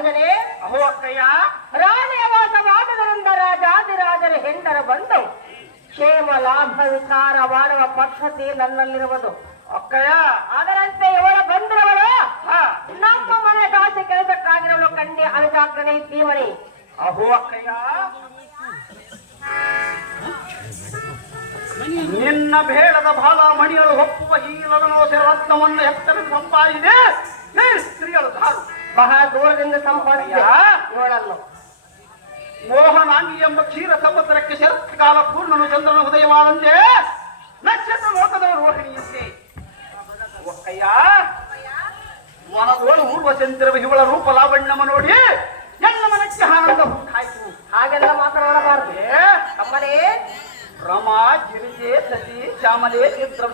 ಅರಸನೇ, ಅಹೋ ಅಕ್ಕಯ್ಯ, ರಾಣಿಯ ವಾಸವಾದದರಿಂದ ರಾಜಾದಿರಾಜರ ಹೆಂಡರ ಬಂದು ಕ್ಷೇಮ ಲಾಭ ವಿಚಾರ ಮಾಡುವ ಪದ್ಧತಿ ನನ್ನಲ್ಲಿರುವುದು ಅಕ್ಕಯ್ಯ. ಅದರಂತೆ ಇವಳ ಬಂದಿರುವಳು ನಮ್ಮ ಮನೆ ದಾಸಿ ಕೆಲಸಕ್ಕಾಗಿರಲು ಕಣ್ಣಿ ಅನುಜಾಗ್ರನೆ ತೀವಣಿ. ಅಹೋ ಅಕ್ಕಯ್ಯ, ನಿನ್ನ ಬೇಡದ ಬಾಲ ಮಣಿಯರು ಒಪ್ಪುವ ಈ ಲಲನೋಸೆ ರತ್ನವನ್ನು ಎತ್ತಲು ಸಂಪಾದಿದೆ ಸ್ತ್ರೀಯರು ಧಾರು ಬಹಳ ದೂರದಿಂದ ಸಂಪಾದಿಸಿದ ಇವಳನ್ನು ಮೋಹನಾಂಗಿ ಎಂಬ ಕ್ಷೀರ ಸಮುದ್ರಕ್ಕೆ ಶರತ್ಕಾಲ ಪೂರ್ಣನು ಚಂದ್ರನ ಉದಯವಾದಂತೆ ನಕ್ಷತ್ರ ಲೋಕದ ರೋಹಿಣಿಯಂತೆ. ಒಕ್ಕಯ್ಯ, ಮನದೋಳು ಊರ್ವಶಂತಿರುವ ಇವಳ ರೂಪ ಲಾವಣ್ಯಮ ನೋಡಿ ಎಲ್ಲ ಮನಕ್ಕೆ ಆನಂದ ಉಂಟಾಯಿತು. ಹಾಗೆಲ್ಲ ಮಾತನಾಡಬಾರದು ತಮ್ಮನೇ. ರಮಾ, ಗಿರಿಜೆ, ಸತಿ, ಶ್ಯಾಮಲೆ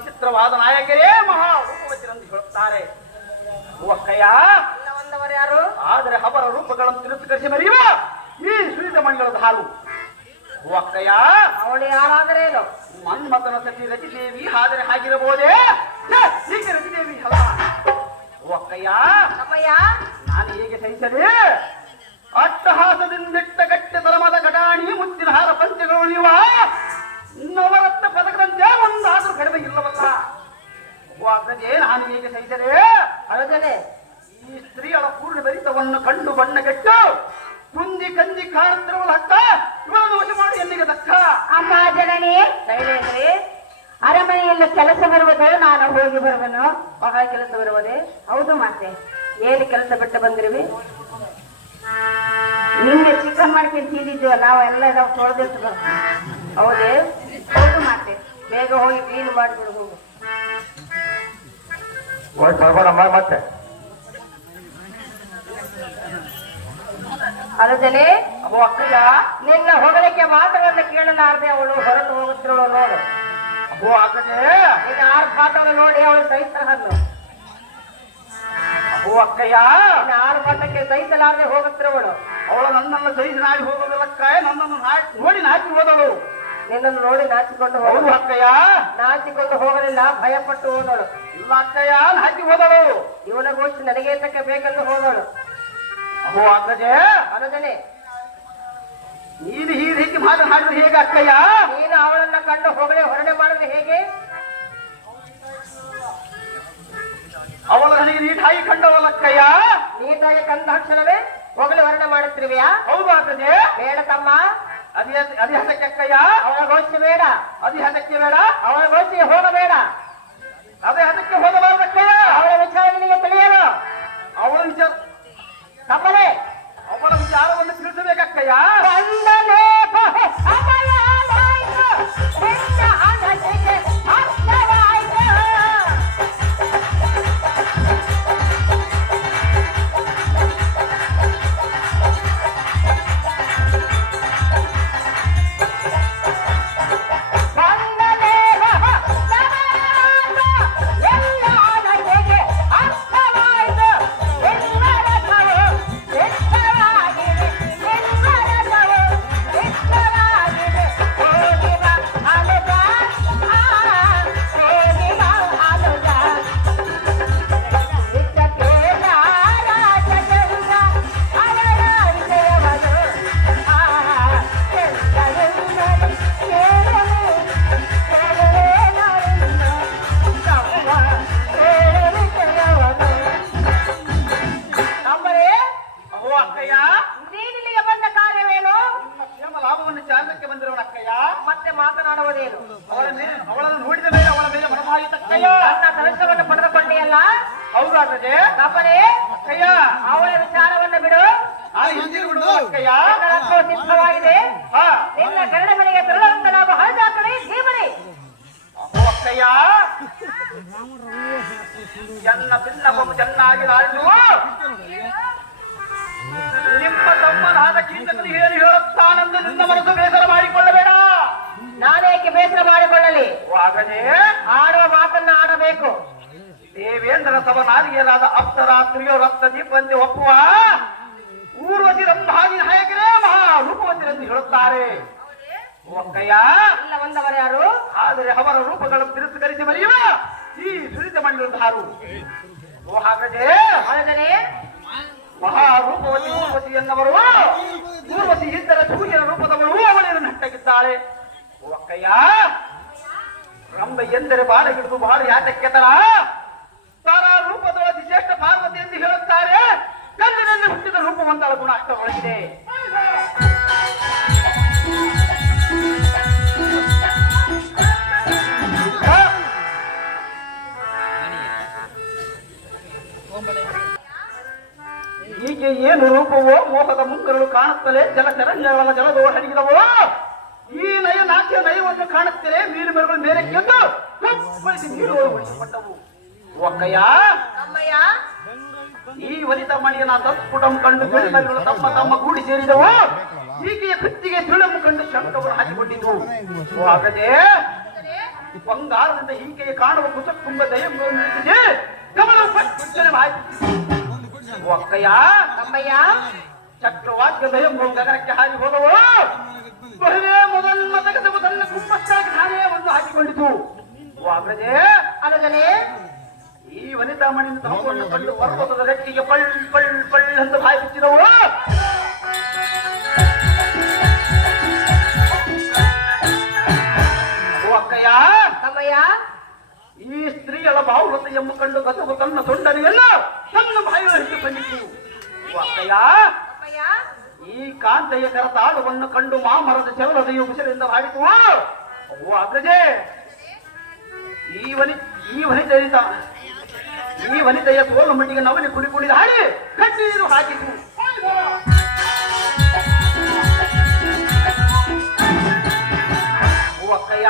ಚಿತ್ರವಾದ ನಾಯಕರೇ ಮಹಾ ರೂಪವತಿರೆಂದು ಹೇಳುತ್ತಾರೆ. ಒಕ್ಕಯ್ಯ, ಒಂದವರು ಯಾರು? ಆದರೆ ಅವರ ರೂಪಗಳನ್ನು ತಿರಸ್ಕರಿಸಿ ಮರೆಯುವ ಈ ಶ್ರೀತ ಮಣಿಗಳ ಧಾರು. ಒಕ್ಕಯ್ಯ, ಅವಳು ಯಾರಾದರೇನು? ಮನ್ಮಥನ ಸತಿ ರತಿದೇವಿ ಆದರೆ ಆಗಿರಬಹುದೇ? ಹೀಗೆ ರತಿದೇವಿ ಅಲ್ಲ. ಒಕ್ಕಯ್ಯ, ತಮ್ಮಯ್ಯ, ನಾನು ಹೇಗೆ ಸಹಿಸದೆ? ಅಟ್ಟಹಾಸದಿಂದಿಟ್ಟ ಗಟ್ಟೆ ತರಮದ ಘಟಾಣಿ ಮುತ್ತಿನ ಹಾರ ಪಂಚಗಳು ನೀವ ನವರತ್ನ ಪದಕದಂತೆ ಒಂದಾದ್ರೂ ಕಡಿಮೆ ಇಲ್ಲವಲ್ಲ. ಒಕ್ಕಜೆ, ನಾನು ಹೇಗೆ ಸಹಿಸದೆ? ಅರಸನೇ, ಈ ಸ್ತ್ರೀಯಳ ಪೂರ್ಣ ಭರಿತವನ್ನು ಕಂಡು ಬಣ್ಣಗೆಟ್ಟು ಕುಂದಿ ಕಂದಿ ಕಾಣುತ್ತಿರುವ ಹಕ್ಕ ಇವಳನ್ನು ವಶ ಮಾಡಿ ಎಲ್ಲಿಗೆ ದಕ್ಕ. ಅಮ್ಮ ಜನನಿ ಶೈಲೇಂದ್ರಿ, ಅರಮನೆಯಲ್ಲಿ ಕೆಲಸ ಬರುವುದು, ನಾನು ಹೋಗಿ ಬರುವನು. ಬಹಳ ಕೆಲಸ ಬರುವುದೇ? ಹೌದು ಮಾತೆ. ಏನು ಕೆಲಸ ಬಿಟ್ಟು ಬಂದಿರುವಿ? ನಿನ್ನೆ ಚಿಕನ್ ಮಾಡ್ಕೊಂಡು ತಿಂದಿದ್ವಿ, ನಾವು ಎಲ್ಲ ನಾವು ತೊಳೆದಿಟ್ಟು ಬರ್ತೀವಿ. ಹೌದೇ? ಹೌದು ಮಾತೆ. ಬೇಗ ಹೋಗಿ ಕ್ಲೀನ್ ಮಾಡಿಬಿಡು ಹೋಗು. ಮತ್ತೆ ಅರಸನೇ, ಅಬ್ಬೋ ಅಕ್ಕಯ್ಯ, ನಿನ್ನ ಹೊಗಳಿಕೆ ಮಾತುಗಳನ್ನು ಕೇಳಲಾರದೆ ಅವಳು ಹೊರಟು ಹೋಗುತ್ತಿರುವಳು ನೋಡು. ಅಬ್ಬೋ ಅಕ್ಕಜೆ, ನಿನ್ನ ಆರ್ಭಾಟವನ್ನು ನೋಡಿ ಅವಳು ಸಹಿಸಲು. ಅಬ್ಬೋ ಅಕ್ಕಯ್ಯ, ನಿನ್ನ ಆರ್ಭಾಟಕ್ಕೆ ಸಹಿಸಲಾರದೆ ಹೋಗುತ್ತಿರುವಳು. ಅವಳು ನನ್ನನ್ನು ಸಹಿಸಿ ನಾಡಿ ಹೋಗುವುದಕ್ಕಾಯ ನನ್ನನ್ನು ನೋಡಿ ನಾಚಿ ಹೋದಳು. ನಿನ್ನನ್ನು ನೋಡಿ ನಾಚಿಕೊಂಡು ಹೌದು ಹೋದಳು. ಅಕ್ಕಯ್ಯ, ನಾಚಿಕೊಂಡು ಹೋಗಲಿಲ್ಲ, ಭಯಪಟ್ಟು ಹೋದಳು. ಇಲ್ಲ ಅಕ್ಕಯ್ಯ, ನಾಚಿ ಹೋದಳು. ಇವನ ಗೋಷ್ಠಿ ನನಗೆ ತಕ್ಕ ಬೇಕೆಂದು ಹೋದಳು. ಅಬ್ಬೋ ಅಕ್ಕಜೆ, ಅರಸನೇ, ನೀನು ಈ ರೀತಿ ಮಾತನಾಡಿದ್ರೆ ಹೇಗೆ ಅಕ್ಕಯ್ಯ? ನೀನು ಅವಳನ್ನ ಕಂಡು ಹೊಗಳೆ ಹೊರಡೆ ಮಾಡಿದ್ರೆ ಹೇಗೆ? ಅವಳು ನನಗೆ ನೀಟಾಗಿ ಕಂಡವಲ್ಲ ಅಕ್ಕಯ್ಯ. ನೀಟಾಗಿ ಕಂದ ಕ್ಷಣವೇ ಹೊಗಳೆ ಹೊರಡೆ ಮಾಡುತ್ತಿರುವೆಯಾ? ಹೌದು ಅಕ್ಕಜೆ. ಬೇಡ ತಮ್ಮ, ಅಧಿಹತಕ್ಕೆ ಅಕ್ಕಯ್ಯ. ಅವಳ ಗೋಷ್ಠಿ ಬೇಡ, ಅಧಿಹತಕ್ಕೆ ಬೇಡ, ಅವಳ ಗೋಷ್ಠಿಗೆ ಹೋಗಬೇಡ. ಅದೇ ಹದಕ್ಕೆ ಹೋಗಬಾರ್ದಕ್ಕಯ್ಯ. ಅವಳ ವಿಚಾರ ನಿನಗೆ ತಿಳಿಯಲು. ಅವಳ ವಿಚಾರ ತಮ್ಮನೇ, ಅವಳ ವಿಚಾರವನ್ನು ತಿಳಿಸಬೇಕಕ್ಕಯ್ಯ. ಬಂದನೆ ಅಮಲಾಲಾಯ್ತು, ಹೆಣ್ಣ ಅನತೆಗೆ ಅರ್ಥವಾಯ್ತು. ಬಂದನೆ ಎಲ್ಲ ಅನತೆಗೆ ಅರ್ಥವಾಯ್ತು. ಹೆಣ್ಣರಥವು ಎತ್ತರವಾಗಿದೆ, ಹೆಣ್ಣರಥವು ಎತ್ತರವಾಗಿದೆ. ಹೋಗಿ ಬಾ ಅನುಜ, ಹೋಗಿ ಬಾ ಅನುಜ. ನಿತ್ಯಕ್ಕೆ ರಾಜಚಂದ್ರ ಅವರ ವಿಜಯವನು. ಎಂದರಿಂದಲೂ ಕೇಳಲು ಕೇಳಲೇನರಿನ್ನು ತಮ್ಮ ಕೇಳ ವಿಜಯವನು. ನಮ್ಮರೇ, ಅಹೋ ಅಕ್ಕಯ್ಯ, ನೀನಿಲ್ಲಿಗೆ ಬಂದ ಕಾರ್ಯವೇನು? ನಿಮ್ಮ ಕ್ಷೇಮ ಲಾಭವನ್ನು ಚಾರಣಕ್ಕೆ ಬಂದಿರುವನ ಅಕ್ಕಯ್ಯ. ಮತ್ತೆ ಮಾತನಾಡುವುದೇನು? ಅವಳನ್ನು ನೋಡಿದ ಮೇಲೆ ಅವಳ ಮೇಲೆ ಮನಮಾಯಿತಕ್ಕಯ್ಯ. ನನ್ನ ದರ್ಶನವನ್ನು ಪಡೆದುಕೊಂಡೆಯಲ್ಲ. ಹೌದು ಅಕ್ಕಜೆ. ನಮ್ಮರೇ, ಅಕ್ಕಯ್ಯ, ಅವಳ ವಿಚಾರವನ್ನು ಬಿಡು. ನಾನು ಹಿಂದಿರು ಬಿಡು ಅಕ್ಕಯ್ಯ. ನಿನ್ನ ರಥವು ಸಿದ್ಧವಾಗಿದೆ. ಹಾ, ನಿನ್ನ ಗರಡ ಮನೆಗೆ ತೆರಳುವಂತ ನಾವು ಹಳದಾಕಡೆ ಜೀವನಿ. ಅಹೋ ಅಕ್ಕಯ್ಯ, ಎನ್ನ ಭಿನ್ನಪವು ಚೆನ್ನಾಗಿ ಆಡಿದು ನಿಮ್ಮ ತಮ್ಮನಾದ ಕೀರ್ತಕನಿಗೆ ಏನು ಹೇಳುತ್ತಾನೆಂದು ನಿನ್ನ ಮನಸ್ಸು ಬೇಸರ ಮಾಡಿಕೊಳ್ಳಬೇಡ. ನಾನೇಕೆ ಬೇಸರ ಮಾಡಿಕೊಳ್ಳಲಿ? ವಾಗನೆ ಆಡುವ ಮಾತನ್ನ ಆಡಬೇಕು. ದೇವೇಂದ್ರ ಸವನಾರಿಯರಾದ ಅಪ್ತರಾತ್ರಿಯೋ ರಕ್ತ ದೀಪಂತೆ ಒಪ್ಪುವ ಊರ್ವಶಿ ರಂಭಾಗಿ ನಾಯಕರೇ ಮಹಾ ರೂಪವತಿರೆಂದು ಹೇಳುತ್ತಾರೆ. ಒಕ್ಕಯ್ಯ, ಇಲ್ಲ ಒಂದವರು ಯಾರು? ಆದರೆ ಅವರ ರೂಪಗಳನ್ನು ತಿರಸ್ಕರಿಸಿ ಮರೆಯುವ ಈ ಸುರಿತ ಮಂಡಲಧಾರು. ಓ ಹಾಗದೆ ಹಾಗಾದರೆ ಮಹಾರೂಪವತಿ ಊರ್ವಶಿ ಎನ್ನವರು ಊರ್ವಶಿ ಇದ್ದರೆ ಸೂರ್ಯನ ರೂಪದವಳು ಅವಳನ್ನು ನೆಟ್ಟಗಿದ್ದಾಳೆ. ಒಕ್ಕಯ್ಯ, ರಂಬೆ ಎಂದರೆ ಬಾಳ ಹಿಡಿದು ಬಹಳ ಯಾತಕ್ಕೆ ತರ ತಾರಾ ರೂಪದೊಳಗೆ ಶ್ರೇಷ್ಠ ಪಾರ್ವತಿ ಎಂದು ಹೇಳುತ್ತಾರೆ. ಕಲ್ಲಿನಲ್ಲಿ ಹುಟ್ಟಿದ ರೂಪವಂತಳ ಗುಣ ಅಷ್ಟರೊಳಗಿದೆ. ಹೀಗೆ ಏನು ರೂಪವೋ ಮೋಹದ ಮುಂಗರಳು ಕಾಣುತ್ತಲೇ ಜಲಚರಂಜಗಳ ಜಲದೋ ಹರಿಗಿದವೋ ಈ ನಾಟ್ಯ ನಯವನ್ನು ಕಾಣುತ್ತಲೇ ಮೀನು ಮರಗಳು ಮೇಲೆ ಕೆಂದು ಕಪ್ಪಳಿಸಿ ನೀರು ಉಳಿಸಿಕೊಂಡವು. ಒಕ್ಕಯ್ಯ, ಈ ವನಿತ ಮಣಿಯನ್ನ ತಪ್ಪುಟಂ ಕಂಡು ಬೆಳೆಮರಿಗಳು ತಮ್ಮ ತಮ್ಮ ಗೂಡಿ ಸೇರಿದವು. ಈಕೆಯ ಕತ್ತಿಗೆ ತಿಳಮು ಕಂಡು ಶಂಕವನ್ನು ಹಾಕಿಕೊಂಡಿದ್ದವು. ಆಗದೆ ಬಂಗಾರದಿಂದ ಈಕೆಯ ಕಾಣುವ ಕುಸಕುಂಬ ದಯವನ್ನು ನಿಲ್ಲಿಸಿ ಕಮಲವು ಪಟ್ಟನೆ ಆಯ್ತು. ಒಕ್ಕಯ್ಯ, ಚಕ್ರವಾಕ್ಯ ದಯಂಗಳು ಗಗನಕ್ಕೆ ಹಾರಿ ಹೋದವು. ಬಹಳೇ ಮೊದಲ ತೆಗೆದವು ತನ್ನ ಕುಂಭಕ್ಕಾಗಿ ನಾನೇ ಒಂದು ಹಾಕಿಕೊಂಡಿತು. ಅಲ್ಲದೆ ಈ ವನಿತಾ ಮಣಿಯಿಂದ ತಮವನ್ನು ಕಂಡು ಪರ್ವತದ ರೆಕ್ಕಿಗೆ ಪಳ್ ಪಳ್ ಪಳ್ ಎಂದು ಬಾಯಿ ಬಿಚ್ಚಿದವು. ಅಕ್ಕಯ್ಯ, ಈ ಸ್ತ್ರೀಯಳ ಬಾಹುಲತೆಯನ್ನು ಕಂಡು ಕಸುಬು ತನ್ನ ತೊಂಡನೆಯನ್ನು ತನ್ನ ಬಾಯಿಯನ್ನು ಹಿಡಿದು ಬಂದಿತ್ತು. ಅಕ್ಕಯ್ಯ, ಈ ಕಾಂತೆಯ ಕರತಾಳವನ್ನು ಕಂಡು ಮಾಮರದ ಚಲನತೆಯು ಬಿಸಿಲಿಂದ ಹಾಡಿತು. ಅಗ್ರಜೆ, ಈ ವನಿತೆಯ ಸೋಲು ಮಟ್ಟಿಗೆ ನವಲಿ ಕುಳಿ ಕುಳಿದು ಹಾಡಿ ಕಣ್ಣೀರು ಹಾಕಿತು. ಅಕ್ಕಯ್ಯ,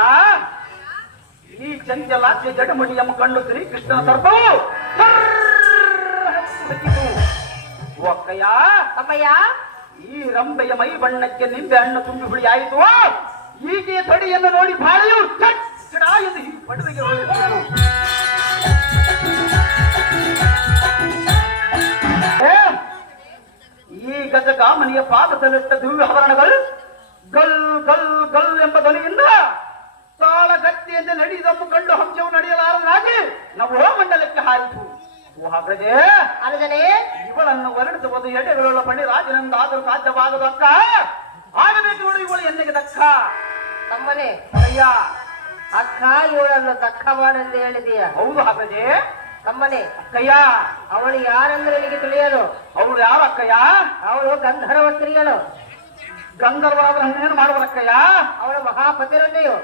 ಈ ಚಂಚಲಾಸ್ಯ ಜಡಮುಡಿಯನ್ನು ಕಂಡು ಶ್ರೀಕೃಷ್ಣನ ಸರ್ಪವು ಅಕ್ಕಯ್ಯ, ಈ ರಂಬೆಯ ಮೈ ಬಣ್ಣಕ್ಕೆ ನಿಂಬೆ ಹಣ್ಣು ತುಂಬಿ ಹುಳಿ ಆಯಿತು. ಈಕೆಯ ತೊಡಿಯನ್ನು ನೋಡಿ ಬಾಳೆಯು ಚಡ ಎಂದು ಈ ಪಡುವಿಗೆ ಹೋಯಿತು. ಈ ಗಜಗಾಮನಿಯ ಪಾದದಲ್ಲಿಟ್ಟ ದಿವ್ಯಾಭರಣಗಳು ಗಲ್ ಗಲ್ ಗಲ್ ಎಂಬ ಧ್ವನಿಯಿಂದ ತಾಳಗತ್ತಿಯಂತೆ ನಡೆಯುವುದನ್ನು ಕಂಡು ಹಂಸವು ನಡೆಯಲಾರನಾಗಿ ನವೋ ಮಂಡಲಕ್ಕೆ ಹಾರಿತು. ಅಲ್ಲದೆ ಇವಳನ್ನು ವರ್ಣಿಸುವುದು ಎಡೆಗಳುಳ್ಳ ಪಣಿ ರಾಜನಿಂದಾದರೂ ಸಾಧ್ಯವಾಗದಕ್ಕ ಆಗಬೇಕು ನೋಡಿ. ಇವಳು ಎನ್ನೆಗೆ ದಕ್ಕ ತಮ್ಮನೆ ಅಯ್ಯ, ಅಕ್ಕ ಇವಳನ್ನು ದಕ್ಕ ಮಾಡೆಂದು ಹೇಳಿದೀಯ. ಹೌದು ಹಾಗದೆ ತಮ್ಮನೆ. ಅಕ್ಕಯ್ಯ, ಅವಳು ಯಾರೆಂದ್ರೆ ನಿನಗೆ ತಿಳಿಯಲು. ಅವಳು ಯಾರು ಅಕ್ಕಯ್ಯ? ಅವಳು ಗಂಧರ್ವ ಸ್ತ್ರೀಯಳು. ಗಂಧರ್ವಾದ ಏನು ಮಾಡುವನಕ್ಕಯ್ಯ? ಅವಳು ಮಹಾಪತಿರತೆಯು.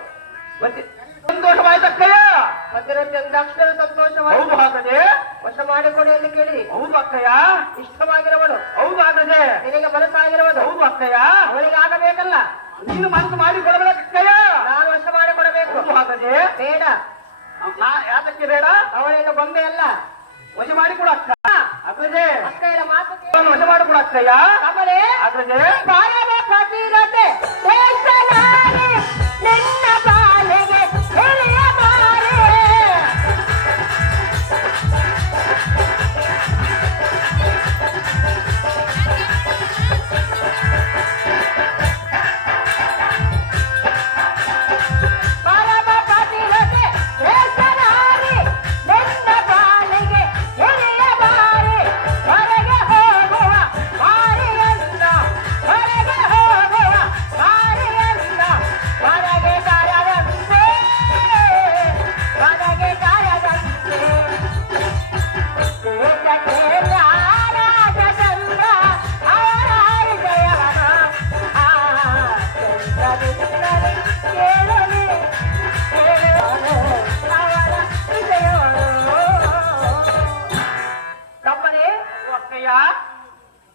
ಸಂತೋಷವಾಯ್ತಕ್ಕಯ್ಯ. ಪತಿರತೆ ಅಂದಾಕ್ಷರ ಸಂತೋಷವಾಯಿತು. ಹೌದು ಹಾಗದೆ ವಶ ಮಾಡಿಕೊಡಿ ಎಂದು ಕೇಳಿ. ಹೌದು ಅಕ್ಕಯ್ಯ. ಇಷ್ಟವಾಗಿರುವಳು. ಹೌದು ಹಾಗದೆ ನಿನಗೆ ಮನಸ್ಸಾಗಿರುವುದು. ಹೌದು ಅಕ್ಕಯ್ಯ. ಅವಳಿಗೆ ಆಗಬೇಕಲ್ಲ, ನೀನು ಮನಸ್ಸು ಮಾಡಿ ಕೊಡಬೇಕಕ್ಕಯ್ಯ. ನಾನು ವಶ ಮಾಡಿಕೊಡಬೇಕು. ಹೌದು ಹಾಗದೆ ಬೇಡ. ಯಾತಕ್ಕೆ ಬೇಡ? ಅವಳೇನು ಗೊಂಬೆ ಅಲ್ಲ. ವಶ ಮಾಡಿ ಕೊಡ ಅಕ್ಕ. ಅಗ್ರಜೆ, ಅಕ್ಕಯ್ಯನ ಮಾತು ವಶ ಮಾಡಿ ಕೊಡ ಅಕ್ಕಯ್ಯ. ಆಮೇಲೆ ಅಗ್ರಜೆ, ಪತಿರತೆ ನಿನ್ನ ಬಾಲೆಗೆ ಎಳೆಯ ಬಾರೆ.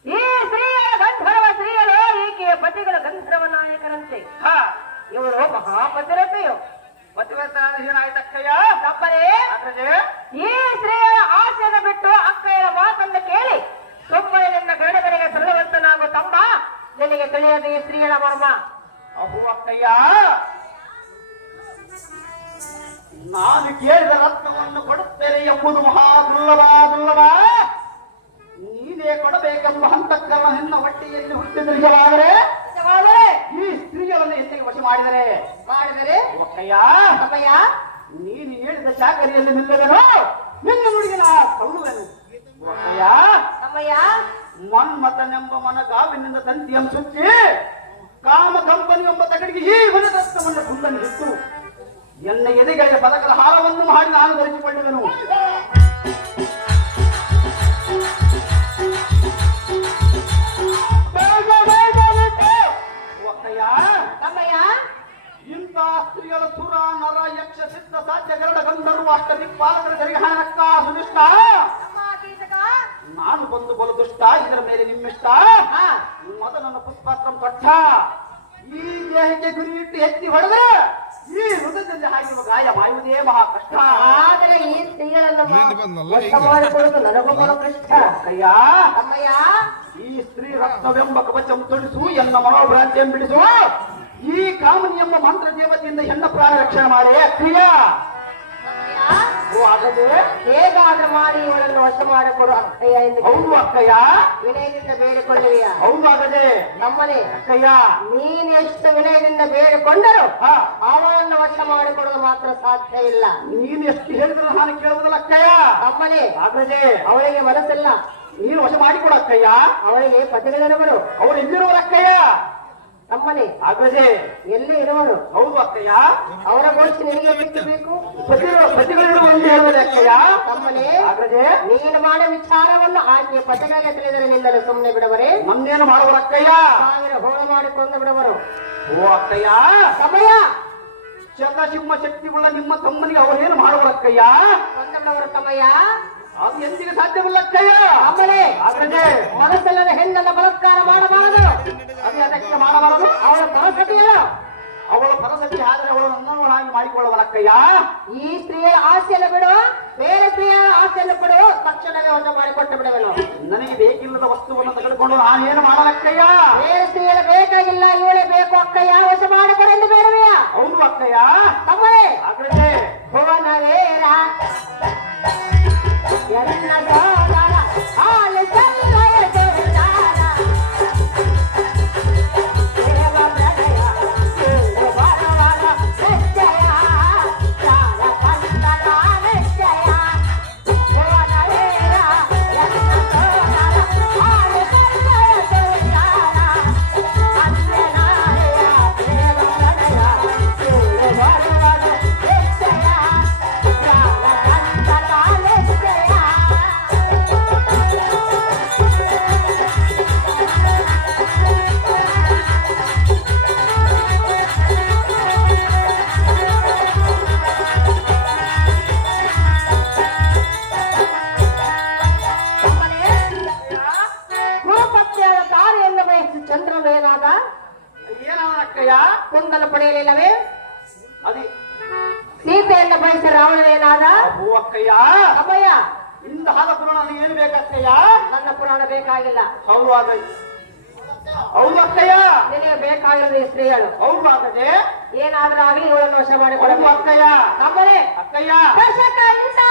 ಈ ಸ್ತ್ರೀಯರ ಗಂಧರ್ವ ಸ್ತ್ರೀಯರು ಈಕೆಯ ಪತಿಗಳ ಗಂಧರ್ವ ನಾಯಕರಂತೆ. ಇವಳು ಮಹಾಪತಿರತೆಯು. ಏನಾಯ್ತಕ್ಕಯ್ಯ? ತಪ್ಪರೆ ಈ ಸ್ತ್ರೀಯರ ಆಸೆಯನ್ನು ಬಿಟ್ಟು ಅಕ್ಕಯ್ಯರ ಮಾತನ್ನು ಕೇಳಿ ಸುಮ್ಮನೆ ನಿನ್ನ ಗಂಡಗರಿಗೆ ಸಲ್ಲವಂತನಾಗು ತಮ್ಮ. ನಿನಗೆ ತಿಳಿಯದು ಈ ಸ್ತ್ರೀಯರ ಮರ್ಮ. ಅಹು ಅಕ್ಕಯ್ಯ, ನಾನು ಕೇಳಿದ ರತ್ನವನ್ನು ಕೊಡುತ್ತೇನೆ ಎಂಬುದು ಮಹಾ ದುರ್ಲಭ. ನೀನೇ ಕೊಡಬೇಕೆಂಬ ಹಂತಕ್ಕಲ್ಲ ನಿನ್ನ ಹೊಟ್ಟೆಯಲ್ಲಿ ಹುಟ್ಟಿದರಿಸಲಾದರೆ ಈ ಸ್ತ್ರೀಯರನ್ನು ಎನ್ನೆಗೆ ವಶ ಮಾಡಿದರೆ ಒಕ್ಕಯ್ಯ, ಸಮಯ ನೀನು ಹೇಳಿದ ಚಾಕರಿಯಲ್ಲಿ ನಿಲ್ಲದನು ನಿನ್ನ ನುಡಿಗೆ ನಾ ಕೊಳ್ಳುವೆನು. ಒಕ್ಕಯ್ಯ, ಸಮಯ ಮನ್ಮಥನೆಂಬ ಮನಗಾವಿನಿಂದ ತಂತಿಯನ್ನು ಸುಚ್ಚಿ ಕಾಮ ಕಂಪನಿ ಎಂಬ ತಗಡಿಗೆ ಈ ಹುನದಸ್ತವನ್ನು ಕುಂದನಿಸಿತ್ತು ಎನ್ನ ಎದೆಗೆಳೆಯ ಪದಕದ ಹಾರವನ್ನು ಮಾಡಿ ನಾನು ಧರಿಸಿಕೊಳ್ಳುವೆನು. ಇಂಥ ಸ್ತ್ರೀಗಳ ಸುರ ನರ ಯಕ್ಷ ಸಿದ್ಧ ಸಾಧ್ಯ ಗರಡ ಗಂಧರ್ವ ಅಷ್ಟ ದಿಕ್ಪಾಲಕರ ಸರಿಹಾನಕ್ಕ ಸುನಿಷ್ಠ ನಾನು ಬಂದು ಬಲು ದುಷ್ಟ ಇದರ ಮೇಲೆ ನಿಮ್ಮಿಷ್ಟ ಮೊದಲನ್ನು ಪುಷ್ಪಾತ್ರಂ ತೊಟ್ಟ ಈ ದೇಹಕ್ಕೆ ಗುರಿ ಇಟ್ಟು ಎತ್ತಿ ಹೊಡೆದ್ರೆ ಈ ಹೃದಯದಲ್ಲಿ ಆಗಿರುವ ಗಾಯ ಮಾಯುವುದೇ ಮಹಾ ಕಷ್ಟ. ಆದರೆ ಈ ಸ್ತ್ರೀಗಳನ್ನು ಮಾಡಿಕೊಳ್ಳುವುದು ನನಗೂ ಬಹಳ ಕಷ್ಟ. ಅಮ್ಮಯ್ಯ ಈ ಸ್ತ್ರೀ ರತ್ನವೆಂಬ ಕವಚಂ ತೊಡಿಸು ಎನ್ನ ಮನೋಭ್ರಾಂತಿಯನ್ನು ಬಿಡಿಸು ಈ ಕಾಮನಿ ಎಂಬ ಮಂತ್ರ ದೇವತೆಯಿಂದ ಹೆಣ್ಣ ಪ್ರಾಣ ರಕ್ಷಣೆ ಮಾಡಿ ಕ್ರಿಯಾ ಆಗದೆ ಹೇಗಾದ್ರೂ ಮಾಡಿ ಇವಳನ್ನು ವಶ ಮಾಡಿಕೊಡು ಅಕ್ಕಯ್ಯ ಎಂದು. ಹೌದು ಅಕ್ಕಯ್ಯ. ವಿನಯದಿಂದ ಬೇಡಿಕೊಳ್ಳುವಿಯ? ಹೌದು ಆಗದೆ ನಮ್ಮನೆ ಅಕ್ಕಯ್ಯ. ನೀನು ಎಷ್ಟು ವಿನಯದಿಂದ ಬೇಡಿಕೊಂಡರು ಅವಳನ್ನು ವಶ ಮಾಡಿಕೊಡಲು ಮಾತ್ರ ಸಾಧ್ಯ ಇಲ್ಲ. ನೀನು ಎಷ್ಟು ಹೇಳಿದ್ರು ನಾನು ಕೇಳುವುದಿಲ್ಲ ಅಕ್ಕಯ್ಯ. ನಮ್ಮನೆ ಆಗದೆ ಅವಳಿಗೆ ಮನಸ್ಸಿಲ್ಲ. ನೀನು ವಶ ಮಾಡಿಕೊಡು ಅಕ್ಕಯ್ಯ. ಅವಳಿಗೆ ಪತಿಗಳಿರುವರು. ಅವಳು ಎಲ್ಲಿರುವರು ಅಕ್ಕಯ್ಯ? ನಮ್ಮನೆ ಆಗದೆ ಎಲ್ಲಿ ಇರುವರು? ಹೌದು ಅಕ್ಕಯ್ಯ. ಅವರ ಗೋಷ್ಠಿ ನಿನಗೆ ಬಿಟ್ಟು ಬೇಕು. ಪತಿಗಳಿರುವ ಎಂದು ಹೇಳುವುದೇ ಅಕ್ಕಯ್ಯ. ನಮ್ಮನೆ ಆಗದೆ ನೀನು ಮಾಡೋ ವಿಚಾರವನ್ನು ಆಕೆ ಪತಿಗಳಿಗೆ ತಿಳಿದರೆ ನಿನ್ನನ್ನು ಸುಮ್ಮನೆ ಬಿಡವರೇ? ನಮ್ದೇನು ಮಾಡುವರು ಅಕ್ಕಯ್ಯ? ಸಾವಿರ ಹೋಳ ಮಾಡಿಕೊಂಡು ಬಿಡವರು. ಓ ಅಕ್ಕಯ್ಯ. ಸಮಯ ಚತಸಿಂಹ ಶಕ್ತಿಗಳ ನಿಮ್ಮ ತಮ್ಮನಿಗೆ ಅವರೇನು ಮಾಡುವರು ಅಕ್ಕಯ್ಯ? ಕೊಂದಬಿಡವರು. ಸಮಯ ಅದು ಎಂದಿಗೆ ಸಾಧ್ಯವಿಲ್ಲ ಅಕ್ಕಯ್ಯ. ಆಮೇಲೆ ಆಗದೆ ಮನಸ್ಸಲ್ಲದ ಹೆಣ್ಣನ್ನು ಬಲಾತ್ಕಾರ ಮಾಡಬಾರದು. ಅದು ಅದಕ್ಕೆ ಮಾಡಬಾರದು. ಅವಳ ಪರಸತಿಯಳು ಅವಳ ಪರಸತಿ ಆದರೆ ಅವಳು ನನ್ನನ್ನು ಹಾಗೆ ಮಾಡಿಕೊಳ್ಳುವಲ್ಲ ಅಕ್ಕಯ್ಯ. ಈ ಸ್ತ್ರೀಯ ಆಸೆಯನ್ನು ಬಿಡು, ಬೇರೆ ಸ್ತ್ರೀಯ ಆಸೆಯನ್ನು ಬಿಡು, ತಕ್ಷಣವೇ ವಶ ಮಾಡಿಕೊಟ್ಟು ಬಿಡುವೆನು. ನನಗೆ ಬೇಕಿಲ್ಲದ ವಸ್ತುವನ್ನು ತೆಗೆದುಕೊಂಡು ನಾನೇನು ಮಾಡಲಕ್ಕಯ್ಯ? ಬೇರೆ ಸ್ತ್ರೀಯರು ಬೇಕಾಗಿಲ್ಲ, ಇವಳೇ ಬೇಕು ಅಕ್ಕಯ್ಯ, ವಶ ಮಾಡಿಕೊಡೆಂದು ಬೇಡವೆಯ? ಹೌದು ಅಕ್ಕಯ್ಯ. ತಮ್ಮೇ ಆಗದೆ ಭುವನವೇರ ಎನ್ನ ಸೋದರ ಹಾಲು ಚಂದ್ರಯ ಸುರದಾರ ದೇವ ಪ್ರಳಯ ಇಂದು ಬರುವನ ನಿಶ್ಚಯ ಸಾರ ಕಂದನ ನಿಶ್ಚಯ. ಭುವನವೇರ ಎನ್ನ ಸೋದರ ಹಾಲು ಚಂದ್ರಯ ಸುರದಾರ ಅಂಜನಾಯ ದೇವ ಪ್ರಳಯ ಇಂದು ಬರುವನ ನಿಶ್ಚಯ ಸಾರ ಕಂದನ ನಿಶ್ಚಯ. ಗುರುಪತ್ನಿಯಾದ ದಾರಿಯನ್ನು ಬಯಸಿ ಚಂದ್ರನು ಏನಾದ? ಏನಾದ ಅಕ್ಕಯ್ಯ? ಕುಂದಲು ಪಡೆಯಲಿಲ್ಲವೇ? ಅದೇ ಸೀತೆಯನ್ನು ಬಯಸಿ ರಾವಣನು ಏನಾದ? ಓ ಅಕ್ಕಯ್ಯ. ಸಮಯ ಇಂದ ಹಾಲ ಪುರಾಣ ಏನು ಬೇಕಕ್ಕಯ್ಯ? ನನ್ನ ಪುರಾಣ ಬೇಕಾಗಿಲ್ಲ. ಹೌದು ಆಗ ಹೌದು ಅಕ್ಕಯ್ಯ. ನಿನಗೆ ಬೇಕಾಗಿರೋದು ಈ ಸ್ತ್ರೀಗಳು. ಹೌದು ಆಗದೆ ಏನಾದ್ರೂ ಆಗಲಿ ಇವಳನ್ನು ವಶ ಹೌದು ಮಾಡಿಕೊಳ್ಳಬೇಕು ಅಕ್ಕಯ್ಯ. ನಮ್ಮನೆ ಅಕ್ಕಯ್ಯ. ದಶಕ ಇಂದ